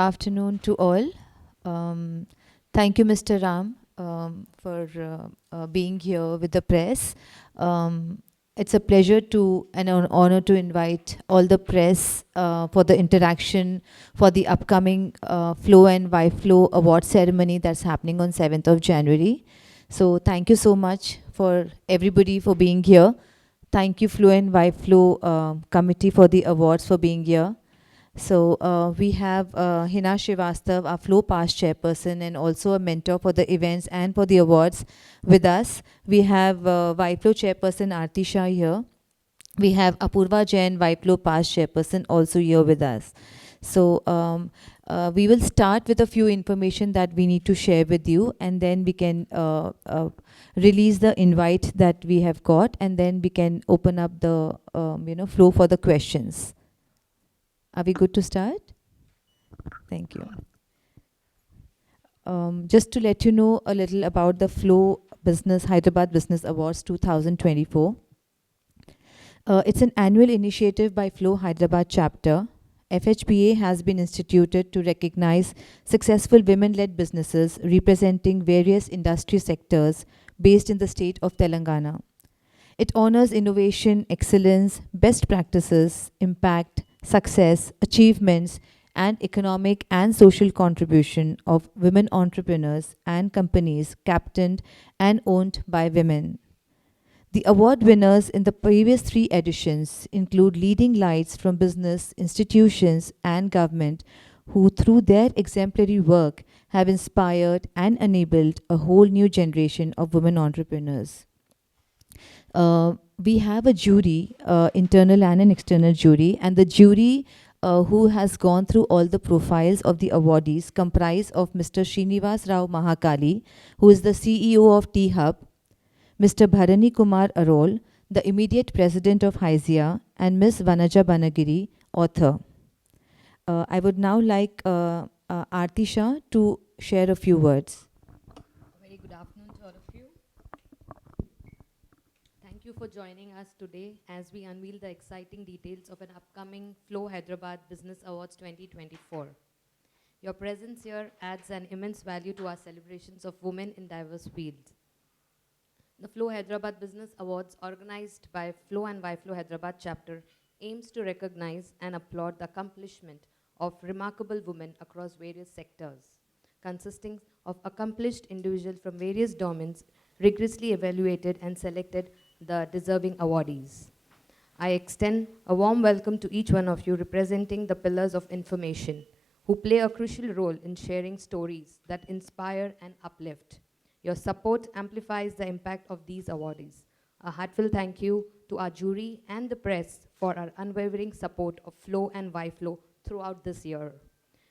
Afternoon to all. Thank you, Mr. Ram, for being here with the press. It's a pleasure to and an honor to invite all the press for the interaction for the upcoming Flow and YFlow award ceremony that's happening on 7th of January. So thank you so much for everybody for being here. Thank you, Flow and YFlow committee for the awards for being here. So we have Hina Srivastav, our Flow Past chairperson and also a mentor for the events and for the awards with us. We have YFlow chairperson Aarti Shah here. We have Apurva Jain, YFlow Past chairperson, also here with us. So we will start with a few information that we need to share with you, and then we can release the invite that we have got, and then we can open up the flow for the questions. Are we good to start? Thank you. Just to let you know a little about the FLO Hyderabad Business Awards 2024. It's an annual initiative by FLO Hyderabad chapter. FHBA has been instituted to recognize successful women-led businesses representing various industry sectors based in the state of Telangana. It honors innovation, excellence, best practices, impact, success, achievements, and economic and social contribution of women entrepreneurs and companies captained and owned by women. The award winners in the previous 3 editions include leading lights from business, institutions, and government who, through their exemplary work, have inspired and enabled a whole new generation of women entrepreneurs. We have a jury, internal and an external jury, and the jury who has gone through all the profiles of the awardees comprise of Mr. Srinivas Rao Mahakali, who is the CEO of T-Hub, Mr. Bharani Kumar Arol, the immediate president of HYZIA, and Ms. Vanaja Banagiri, author. I would now like Aarti Shah to share a few words. Very good afternoon to all of you. Thank you for joining us today as we unveil the exciting details of an upcoming FLO Hyderabad Business Awards 2024. Your presence here adds an immense value to our celebrations of women in diverse fields. The FLO Hyderabad Business Awards, organized by FLO and YFlow Hyderabad chapter, aims to recognize and applaud the accomplishment of remarkable women across various sectors, consisting of accomplished individuals from various domains, rigorously evaluated and selected the deserving awardees. I extend a warm welcome to each one of you representing the pillars of information, who play a crucial role in sharing stories that inspire and uplift. Your support amplifies the impact of these awardees. A heartfelt thank you to our jury and the press for our unwavering support of FLO and YFlow throughout this year.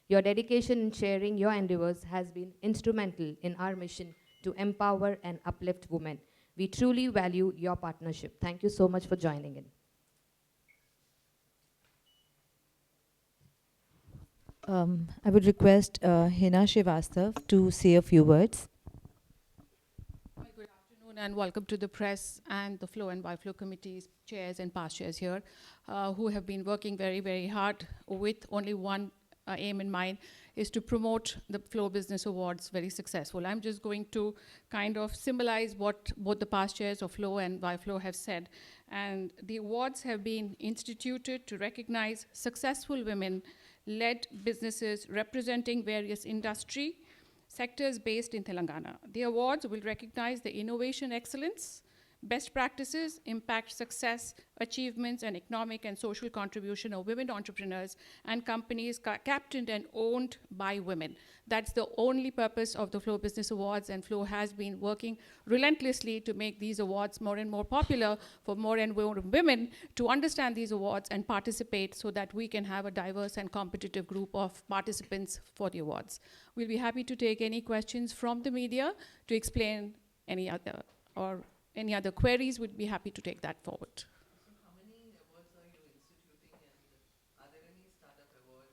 Your dedication in sharing your endeavors has been instrumental in our mission to empower and uplift women. We truly value your partnership. Thank you so much for joining in. I would request Hina Srivastav to say a few words. Good afternoon and welcome to the press and the FLO and YFlow committees, chairs and past chairs here, who have been working very, very hard with only one aim in mind, is to promote the FLO Business Awards very successful. I'm just going to kind of symbolize what both the past chairs of FLO and YFlow have said. And the awards have been instituted to recognize successful women-led businesses representing various industry sectors based in Telangana. The awards will recognize the innovation excellence, best practices, impact, success, achievements, and economic and social contribution of women entrepreneurs and companies captained and owned by women. That's the only purpose of the FLO Business Awards, and FLO has been working relentlessly to make these awards more and more popular for more and more women to understand these awards and participate so that we can have a diverse and competitive group of participants for the awards. We'll be happy to take any questions from the media to explain any other queries. We'd be happy to take that forward. So how many awards are you instituting, and are there any startup awards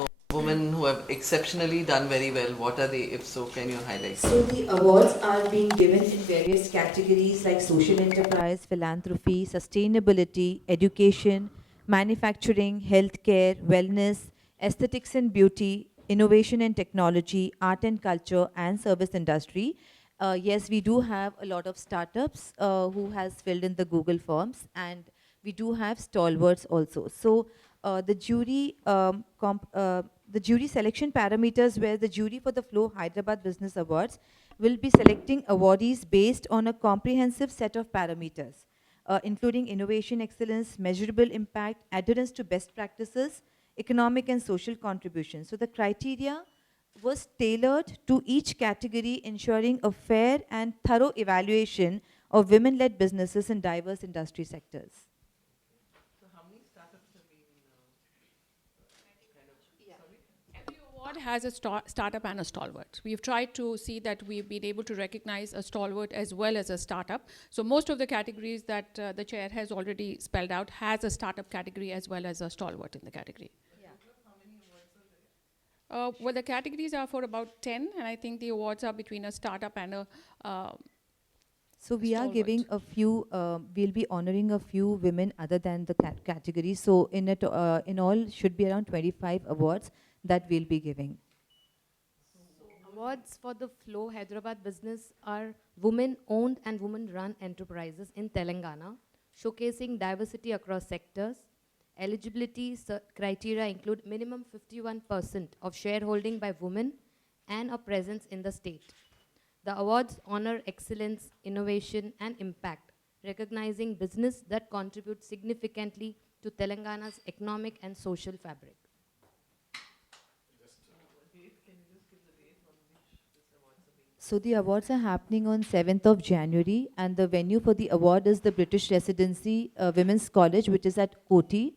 or, women who have exceptionally done very well? What are they? If so, can you highlight? So the awards are being given in various categories like social enterprise, philanthropy, sustainability, education, manufacturing, healthcare, wellness, aesthetics and beauty, innovation and technology, art and culture, and service industry. Yes, we do have a lot of startups who has filled in the Google Forms, and we do have stalwarts also. So the jury selection parameters, where the jury for the FLO Hyderabad Business Awards will be selecting awardees based on a comprehensive set of parameters, including innovation excellence, measurable impact, adherence to best practices, economic and social contribution. So the criteria was tailored to each category, ensuring a fair and thorough evaluation of women-led businesses in diverse industry sectors. So how many startups have been kind of, sorry? Every award has a startup and a stalwart. We've tried to see that we've been able to recognize a stalwart as well as a startup. So most of the categories that the chair has already spelled out has a startup category as well as a stalwart in the category. How many awards are there? Well, the categories are for about 10, and I think the awards are between a startup and a So we are stalwart. giving a few, we'll be honoring a few women other than the categories. So in all should be around 25 awards that we'll be giving. Awards for the FLO Hyderabad business are women-owned and women-run enterprises in Telangana, showcasing diversity across sectors. Eligibility criteria include minimum 51% of shareholding by women and a presence in the state. The awards honor excellence, innovation, and impact, recognizing business that contribute significantly to Telangana's economic and social fabric. So the awards are happening on 7th of January, and the venue for the award is the British Residency Women's College, which is at Koti.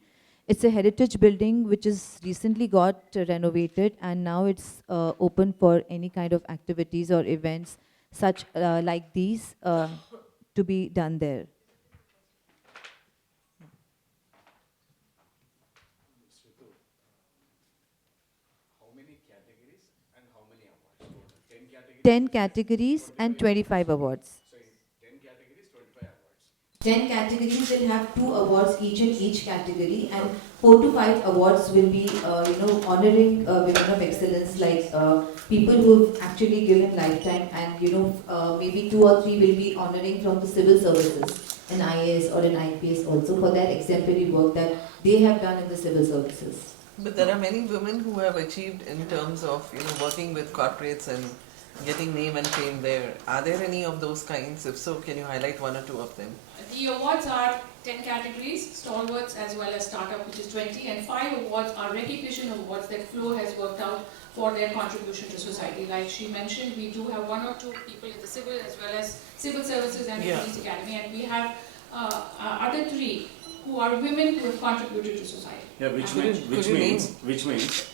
It's a heritage building which is recently got renovated, and now it's open for any kind of activities or events such like these to be done there. How many categories and how many awards? 10 categories? 10 categories and 25 awards. So in 10 categories, 25 awards. 10 categories will have 2 awards each in each category, and 4 to 5 awards will be, honoring women of excellence, like people who've actually given lifetime, and maybe 2 or 3 will be honoring from the civil services, an IAS or an IPS also, for their exemplary work that they have done in the civil services. But there are many women who have achieved in terms of working with corporates and getting name and fame there. Are there any of those kinds? If so, can you highlight 1 or 2 of them? The awards are 10 categories, stalwarts as well as startup, which is 20, and 5 awards are recognition awards that FLO has worked out for their contribution to society. Like she mentioned, we do have 1 or 2 people in the civil as well as civil services and the police academy, and we have other 3 who are women who have contributed to society. Yeah, which means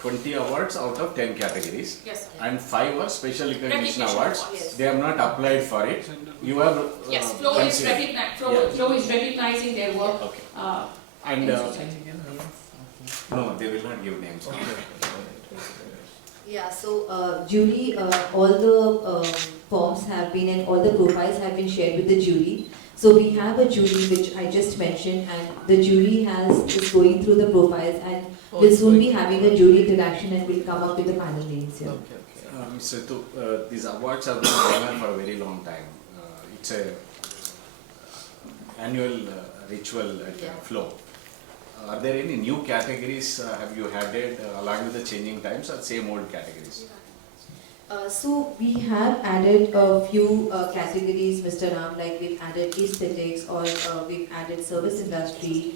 20 awards out of 10 categories. Yes. And 5 are special recognition awards. Yes. They have not applied for it. You have Yes, FLO is FLO is recognizing their work. Okay. In And society. no, they will not give names. Yeah, so jury, all the forms have been, and all the profiles have been shared with the jury. So we have a jury which I just mentioned, and the jury is going through the profiles, and will soon be having a jury interaction, and will come up with the final names here. Okay. Mr. Ritu, these awards have been going on for a very long time. It's a annual ritual at FLO. Are there any new categories have you added along with the changing times, or same old categories? So we have added a few categories, Mr. Ram, like we've added aesthetics, or we've added service industry,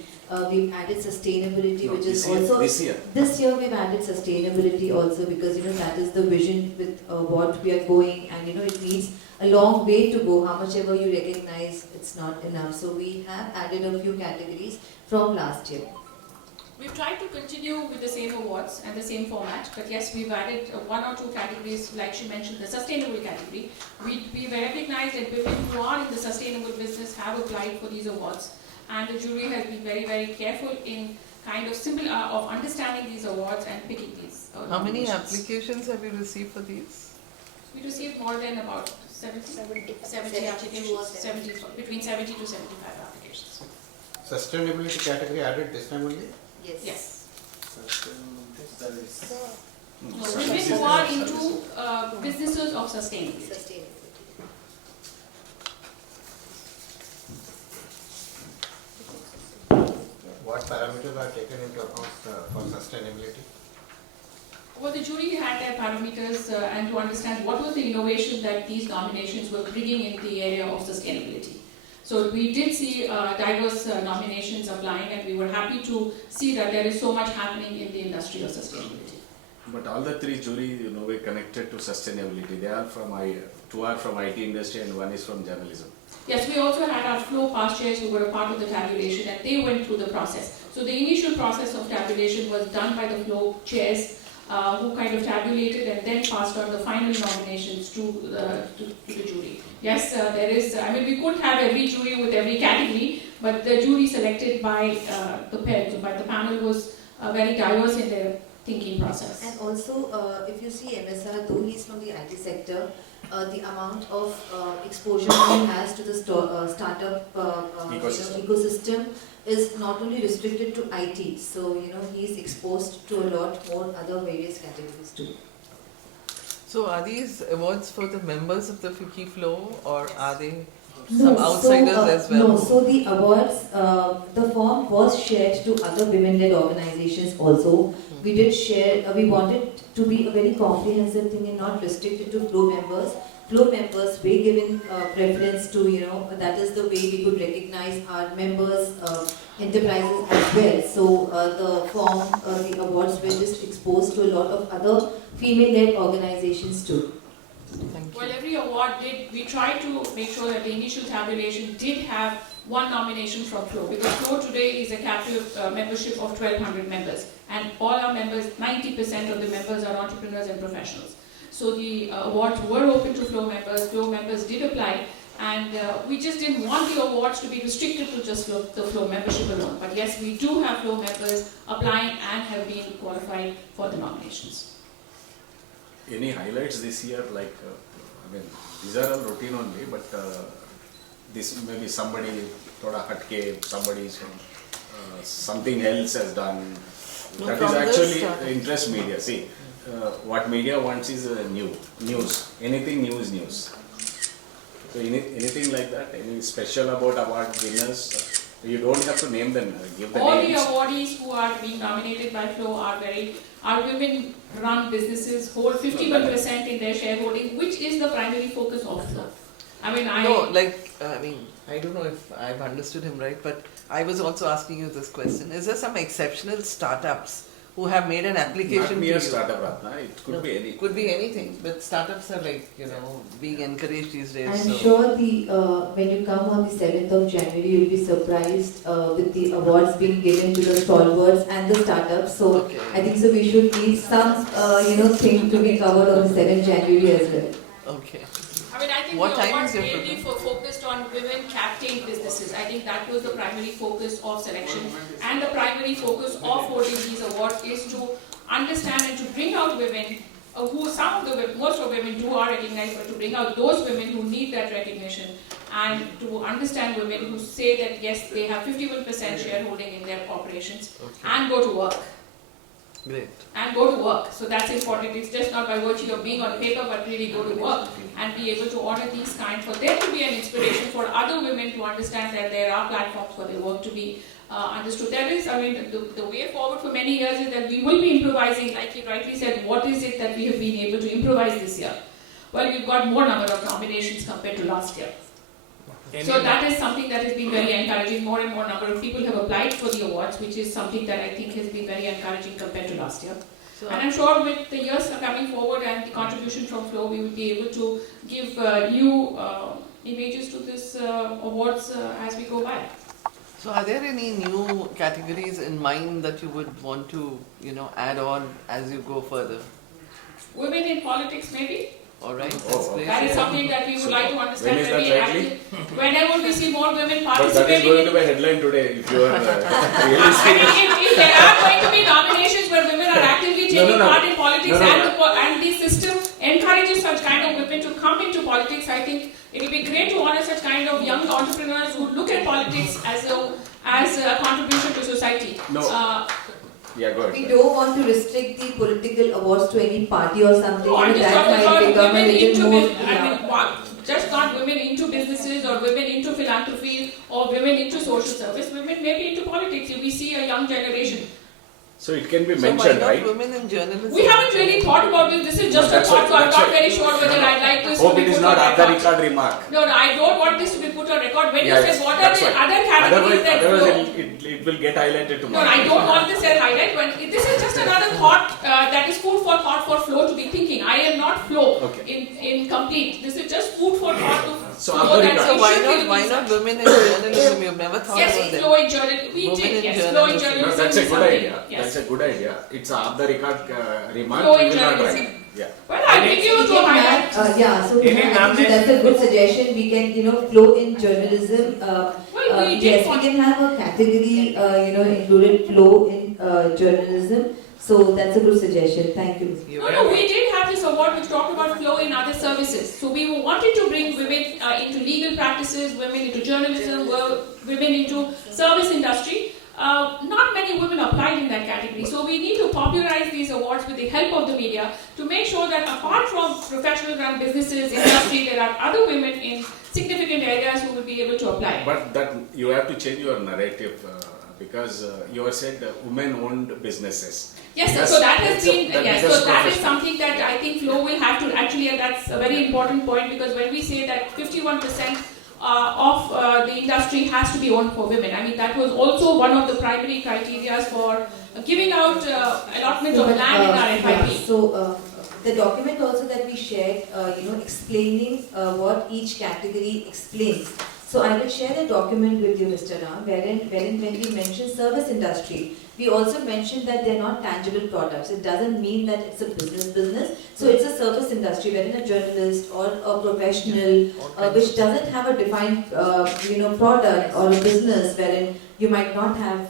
we've added sustainability, which is also... This year we've added sustainability also, because that is the vision with what we are going, and it needs a long way to go. How much ever you recognize, it's not enough. So we have added a few categories from last year. We've tried to continue with the same awards and the same format, but yes, we've added 1 or 2 categories, like she mentioned, the sustainable category. We've recognized that women who are in the sustainable business have applied for these awards, and the jury has been very, very careful in kind of of understanding these awards and picking these. How many applications have you received for these? We received more than about 70 applications, between 70 to 75 applications. Sustainability category added this time only? Yes. Women who are into businesses of sustainability. What parameters are taken into account for sustainability? Well, the jury had their parameters and to understand what was the innovation that these nominations were bringing in the area of sustainability. So we did see diverse nominations applying, and we were happy to see that there is so much happening in the industry of sustainability. But all the three jury, were connected to sustainability. They are from two are from IT industry and one is from journalism. Yes, we also had our FLO past chairs who were a part of the tabulation, and they went through the process. So the initial process of tabulation was done by the FLO chairs who kind of tabulated and then passed on the final nominations to the jury. Yes, there is, we could have every jury with every category, but the jury selected by the panel was very diverse in their thinking process. And also, if you see MSR, though he's from the IT sector, the amount of exposure he has to the startup ecosystem is not only restricted to IT. So, he's exposed to a lot more other various categories too. So are these awards for the members of the FICCI FLO, or are they No, some outsiders as well? No, so the awards, the form was shared to other women-led organizations also. We did share, we wanted to be a very comprehensive thing and not restricted to FLO members. FLO members were given preference to, that is the way we could recognize our members' enterprises as well. So the form, the awards were just exposed to a lot of other female-led organizations too. Thank you. Well, every award we tried to make sure that the initial tabulation did have one nomination from FLO, because FLO today is a captive membership of 1,200 members, and all our members, 90% of the members are entrepreneurs and professionals. So the awards were open to FLO members did apply, and we just didn't want the awards to be restricted to just the FLO membership alone. But yes, we do have FLO members applying and have been qualified for the nominations. Any highlights this year? These are all routine only, but this maybe somebody thoda hatke, somebody is from something else has done. No, That is from the actually start. interest media. See, what media wants is news. Anything new is news. So anything like that, any special about award winners? You don't have to name them, give the All names. the awardees who are being nominated by FLO are women-run businesses, hold 51% in their shareholding, which is the primary focus of FLO. I don't know if I've understood him right, but I was also asking you this question. Is there some exceptional startups who have made an application Not to mere you? startup, Ratna. It could be any. Could be anything, but startups are being encouraged these days. I'm so. sure when you come on the 7th of January, you'll be surprised with the awards being given to the stalwarts and the startups. So Okay. I think so we should leave some thing to be covered on the 7th January as well. Okay. I think What the time awards is your mainly focused on women captain businesses. I think that was the primary focus of selection, and the primary focus of holding these awards is to understand and to bring out women most of women do are recognized, but to bring out those women who need that recognition, and to understand women who say that yes, they have 51% shareholding in their corporations and go to work. Great. And go to work. So that's important. It's just not by virtue of being on paper, but really go to work and be able to honor these kind, for there to be an inspiration for other women to understand that there are platforms for their work to be understood. There is, the way forward for many years is that we will be improvising, like you rightly said. What is it that we have been able to improvise this year? Well, we've got more number of nominations compared to last year. So that is something that has been very encouraging. More and more number of people have applied for the awards, which is something that I think has been very encouraging compared to last year. So, And I'm sure with the years coming forward and the contribution from FLO, we will be able to give new images to this awards as we go by. so are there any new categories in mind that you would want to, add on as you go further? Women in politics, maybe? All right, that's Oh, great. That is something that we would like to understand. When is that very likely? active. Whenever we see more women But that is participating going to in be a headline today if you are really serious. if there are going to be nominations where women are actively taking No. part in politics, No. and the system encourages such kind of women to come into politics, I think it will be great to honor such kind of young entrepreneurs who look at politics as a contribution to society. No. Yeah, go We ahead. don't want to restrict the political awards to any party or something. No, I'm just that talking might about become a women little into more. business. I mean, just not women into businesses or women into philanthropy or women into social service. Women maybe into politics. We see a young generation. So it can be So why mentioned, not right? women in journalism? We haven't really thought about this. This is just a That's thought, so I'm that's not why- very sure whether I'd like this Hope to be it is put not on other record. record remark. No, I don't want this to be put on record. When Yeah, you yes, say what are that's the why. other categories that Otherwise flow? it will get highlighted No, tomorrow. I don't want this as highlight. When this is just another thought that is food for thought for Flo to be thinking. I am not Flo Okay. in complete. This is just food for thought to. So know other that regards. So we why should be not? looking Why at- not women in journalism? You've never thought Yes, about flow that. in journalism. We Women did. in Yes, flow in journalism. journalism. No, that's a is good something. idea. Yes. That's a good idea. It's a off the record remark. Flow We in will not journalism. write. Yeah. Well, I think you We to can highlight. have, yeah, so we Any have, I think that's a good suggestion. We can, flow in journalism. Well, we did Yes, we want- can have a category, included flow in journalism. So that's a good suggestion. Thank you. No, we did have this award which talked about flow in other services. So we wanted to bring women into legal practices, women into journalism, women into service industry. Not many women applied in that category. So we need to popularize these awards with the help of the media to make sure that apart from professional run businesses, industry, there are other women in significant areas who will be able to apply. But that you have to change your narrative because you have said women-owned businesses. Yes, sir. Yes, So that has it's a- been, that yes, becomes so that is professional. something that I think Flo will have to actually, and that's a very important point because when we say that 51% of the industry has to be owned for women, I mean, that was also one of the primary criteria for giving out allotment of land in our FIP. So the document also that we shared, explaining what each category explains. So I will share a document with you, Mr. Ram, wherein when we mention service industry, we also mentioned that they're not tangible products. It doesn't mean that it's a business. So it's a service industry wherein a journalist or a professional which doesn't have a defined product or a business wherein you might not have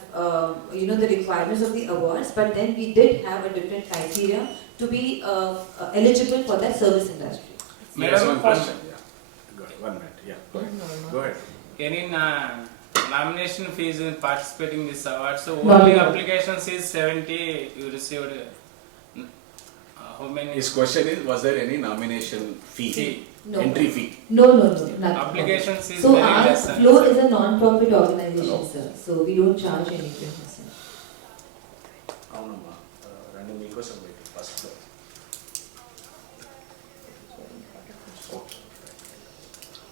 the requirements of the awards, but then we did have a different criteria to be eligible for that service industry. Yes, Madam, one question. Yeah. Go ahead. 1 minute. Yeah. Go ahead. Go ahead. Any nomination fees in participating in this award? So Not only at all. applications is 70. You received how many? His question is, was there any nomination fee? No. Entry fee? No, nothing. Applications is So very our less. FLO is a non-profit organization, sir. So we don't charge anything, sir. అవునమ్మా రెండు మీకోసం పెట్టి first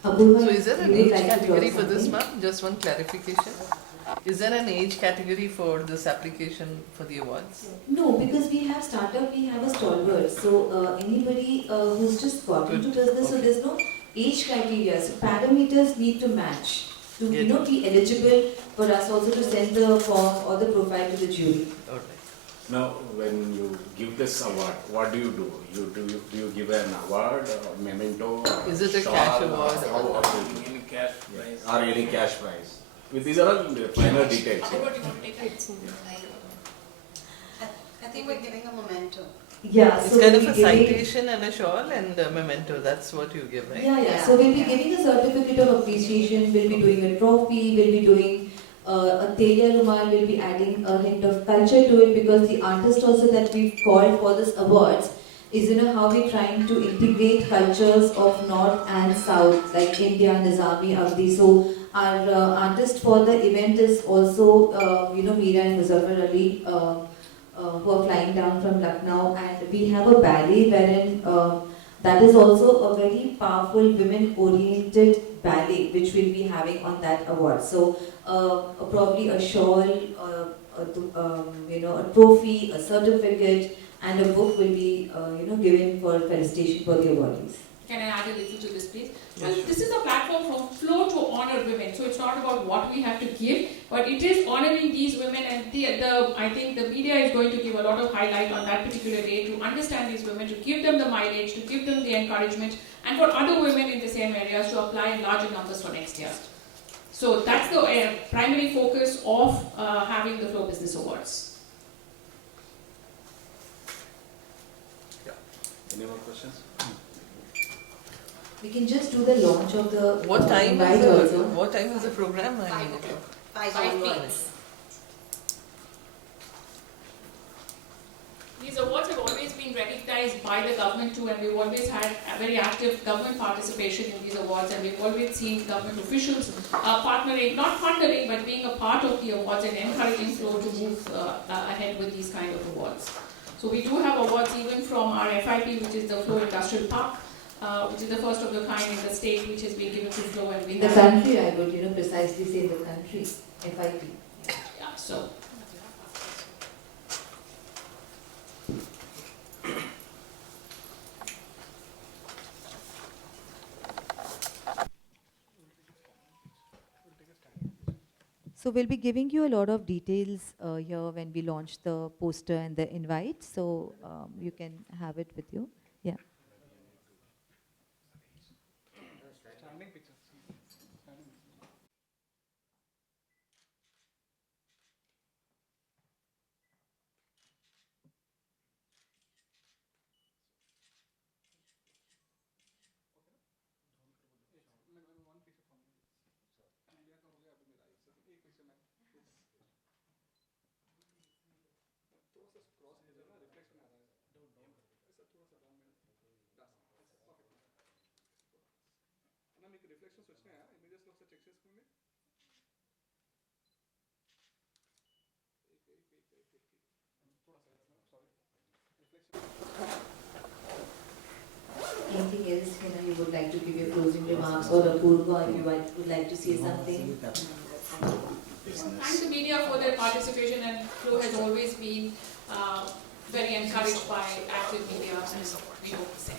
Apurva, So is there an you would age like to category talk for this, something? ma'am? Just one clarification. Is there an age category for this application for the awards? No, because we have startup, we have a stalwart. So anybody who's just got into business, so there's no age criteria. So parameters need to match to be eligible for us also to send the form or the profile to the jury. Alright. Now, when you give this award, what do? Do you give an award or memento? Or Is it a shawl, cash or award? How do you do? Any cash prize. Or any cash prize? These are all the final details. I think we're giving a memento. Yeah, It's so kind we'll of be a giving, citation and a shawl and a memento. That's what you give, right? yeah. So we'll be giving a certificate of appreciation. We'll be doing a trophy. We'll be doing a Telia Rumal. We'll be adding a hint of culture to it because the artist also that we've called for this awards is how we're trying to integrate cultures of North and South, like India, Nizami, Avdi. So our artist for the event is also, Meera and Muzaffar Ali, who are flying down from Lucknow. And we have a ballet wherein that is also a very powerful women-oriented ballet which we'll be having on that award. So probably a shawl, a trophy, a certificate, and a book will be given for felicitation for the awardees. Can I add a little to this, please? Yeah, Well, sure. this is a platform from Flo to honor women. So it's not about what we have to give, but it is honoring these women. And I think the media is going to give a lot of highlight on that particular day to understand these women, to give them the mileage, to give them the encouragement, and for other women in the same areas to apply in larger numbers for next year. So that's the primary focus of having the Flo Business Awards. Any more questions? We can just do the launch of the What time invite is also. the program? I 5 mean, o'clock. 5 5 o'clock. weeks. These awards have always been recognized by the government too, and we've always had a very active government participation in these awards, and we've always seen government officials partnering, not partnering, but being a part of the awards and encouraging FLO to move ahead with these kind of awards. So we do have awards even from our FIP, which is the FLO Industrial Park, which is the first of the kind in the state, which has been given to FLO, and we The have country, I would precisely say the country, FIP. yeah, so. So we'll be giving you a lot of details here when we launch the poster and the invite. So you can have it with you. Yeah. Anything else, you would like to give your closing remarks, or Apurva, if you would like to say something? Thank the media for their participation, and FLO has always been very encouraged by active media, and we hope the same.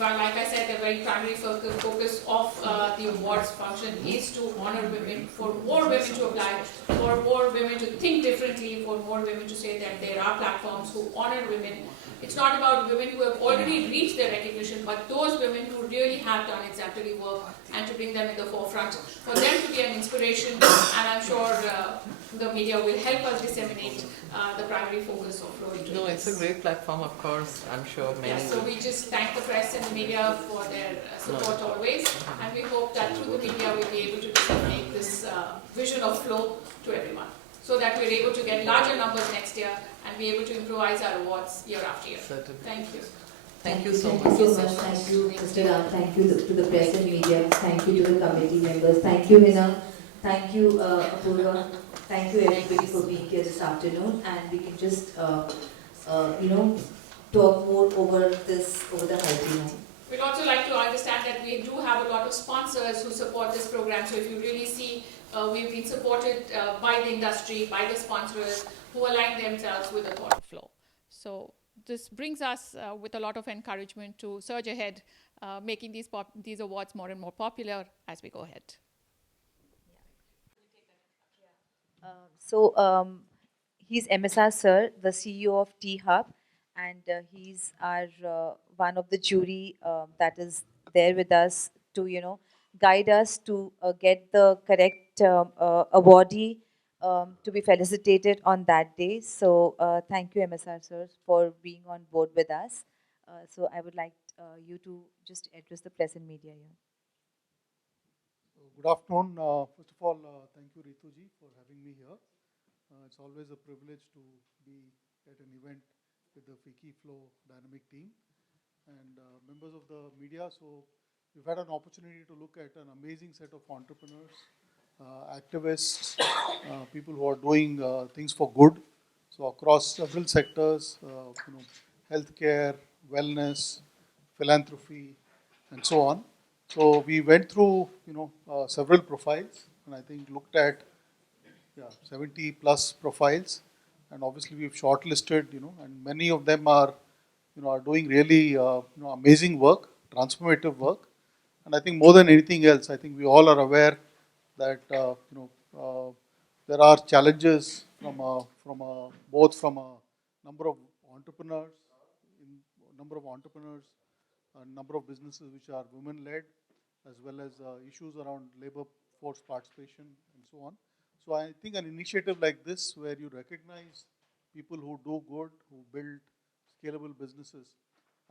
Like I said, the very primary focus of the awards function is to honor women, for more women to apply, for more women to think differently, for more women to say that there are platforms who honor women. It's not about women who have already reached their recognition, but those women who really have done exemplary work, and to bring them in the forefront, for them to be an inspiration, and I'm sure the media will help us disseminate the primary focus of FLO. No, it's a great platform, of course. I'm sure many. Yes, so we just thank the press and the media for their support always, and we hope that through the media we'll be able to disseminate this vision of FLO to everyone, so that we're able to get larger numbers next year and be able to improvise our awards year after year. Certainly. Thank you. Thank you so Thank much. you so much. Thank you, Mr. Ram. Thank you to the press and media. Thank you to the committee members. Thank you, Hina. Thank you, Apurva. Thank you, everybody, for being here this afternoon. And we can just, talk more over the Hyderabad. We'd also like to understand that we do have a lot of sponsors who support this program. So if you really see, we've been supported by the industry, by the sponsors who align themselves with the thought of FLO. So this brings us with a lot of encouragement to surge ahead, making these awards more and more popular as we go ahead. He's MSR Sir, the CEO of T-Hub, and he's our one of the jury that is there with us to guide us to get the correct awardee to be felicitated on that day. So thank you, MSR Sir, for being on board with us. So I would like you to just address the press and media here. Good afternoon. First of all, thank you, Rituji, for having me here. It's always a privilege to be at an event with the FICCI FLO Dynamic team and members of the media. So we've had an opportunity to look at an amazing set of entrepreneurs, activists, people who are doing things for good. So across several sectors, healthcare, wellness, philanthropy, and so on. So we went through, several profiles, and I think looked at 70 plus profiles, and obviously we've shortlisted, and many of them are, are doing really, amazing work, transformative work, and I think more than anything else, I think we all are aware that, there are challenges from both from a number of entrepreneurs, a number of businesses which are women-led, as well as issues around labor force participation and so on. So I think an initiative like this, where you recognize people who do good, who build scalable businesses,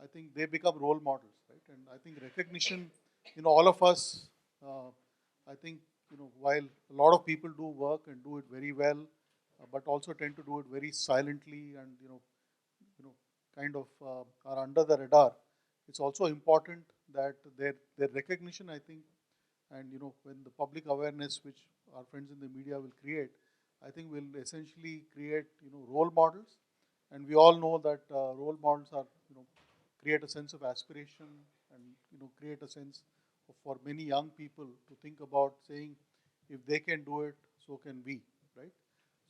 I think they become role models, right? And I think recognition, all of us, I think, while a lot of people do work and do it very well, but also tend to do it very silently and kind of are under the radar. It's also important that their recognition, I think, and when the public awareness which our friends in the media will create, I think will essentially create role models, and we all know that role models are create a sense of aspiration and create a sense for many young people to think about saying if they can do it, so can we, right?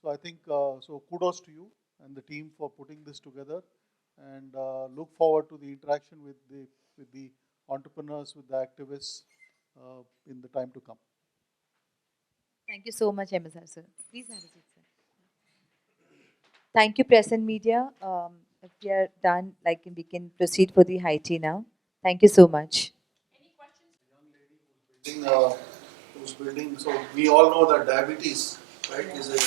So I think so kudos to you and the team for putting this together, and look forward to the interaction with the entrepreneurs, with the activists in the time to come. Thank you so much, MSR sir. Please have a seat, sir. Thank you, press and media. If we are done, like we can proceed for the high tea now. Thank you so much. Who's building? So we all know that diabetes, right, is a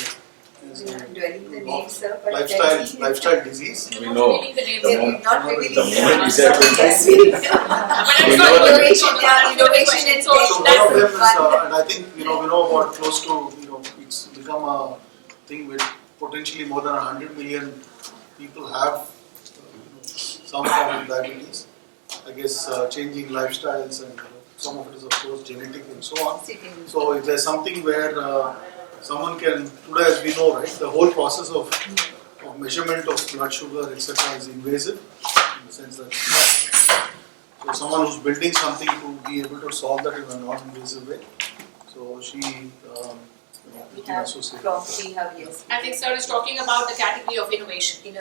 lifestyle disease. We know the moment is Yes, we but I'm sorry, innovation and so So one of them is, and I think we know about close to it's become a thing with potentially more than 100 million people have some form of diabetes. I guess changing lifestyles and some of it is of course genetic and so on. So if there's something where someone can, today as we know, right, the whole process of measurement of blood sugar etc. is invasive in the sense that so someone who's building something to be able to solve that in a non-invasive way. So she associated. yes. I think sir is talking about the category of innovation. You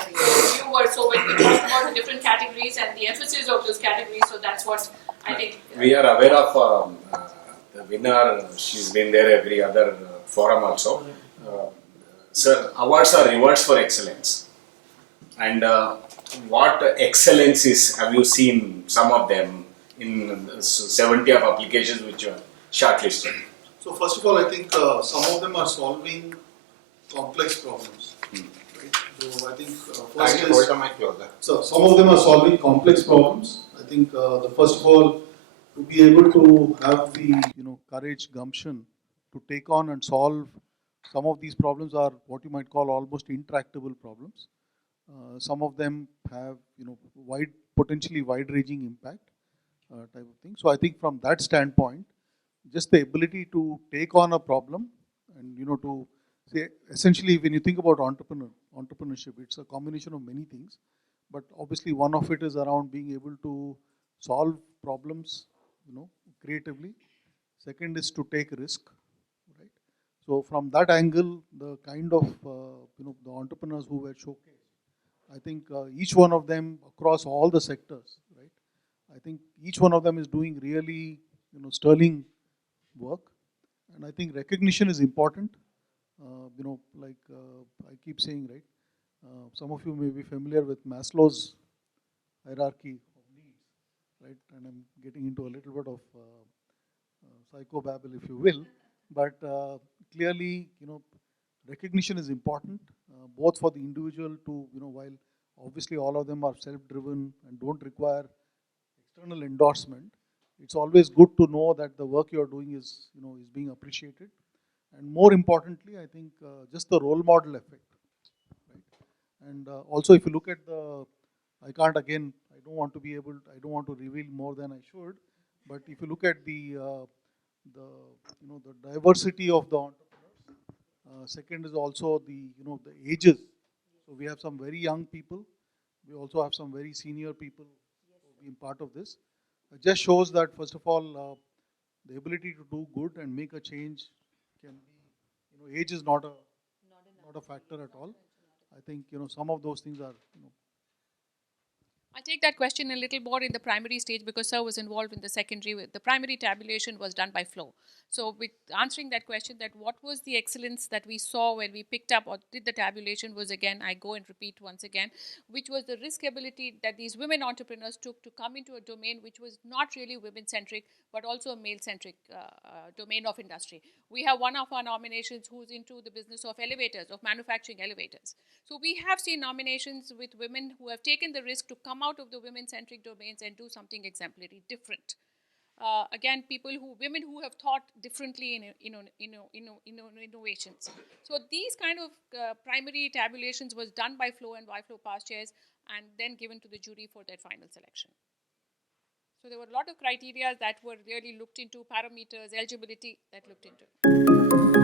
were, so when we talk about the different categories and the emphasis of those categories, so that's what I think. We are aware of the winner. She's been there every other forum also. Sir, awards are rewards for excellence. And what excellence is, have you seen some of them in 70 of applications which are shortlisted? So first of all, I think some of them are solving complex problems. Right? So I think first is, so some of them are solving complex problems. I think the first of all, to be able to have the courage, gumption to take on and solve some of these problems are what you might call almost intractable problems. Some of them have potentially wide-ranging impact type of thing. So I think from that standpoint, just the ability to take on a problem and to say essentially when you think about entrepreneurship, it's a combination of many things, but obviously one of it is around being able to solve problems creatively. Second is to take risk, right? So from that angle, the kind of the entrepreneurs who were showcased, I think each one of them across all the sectors, right? I think each one of them is doing really sterling work, and I think recognition is important. I keep saying, right? Some of you may be familiar with Maslow's hierarchy of needs, right? And I'm getting into a little bit of psychobabble, if you will, but clearly, recognition is important, both for the individual to, while obviously all of them are self-driven and don't require external endorsement, it's always good to know that the work you're doing is, is being appreciated. And more importantly, I think just the role model effect, right? And also if you look at I don't want to reveal more than I should, but if you look at the diversity of the entrepreneurs, second is also the ages. So we have some very young people, we also have some very senior people being part of this. It just shows that first of all, the ability to do good and make a change can be, age is not a factor at all. I think some of those things are I'll take that question a little more in the primary stage because sir was involved in the secondary. The primary tabulation was done by FLO. So with answering that question, that what was the excellence that we saw when we picked up or did the tabulation was, again, I go and repeat once again, which was the risk ability that these women entrepreneurs took to come into a domain which was not really women-centric, but also a male-centric domain of industry. We have one of our nominations who's into the business of elevators, of manufacturing elevators. So we have seen nominations with women who have taken the risk to come out of the women-centric domains and do something exemplary, different. Again, women who have thought differently in innovations. So these kind of primary tabulations was done by FLO and YFLO past chairs and then given to the jury for their final selection. So there were a lot of criteria that were really looked into, parameters, eligibility that looked into.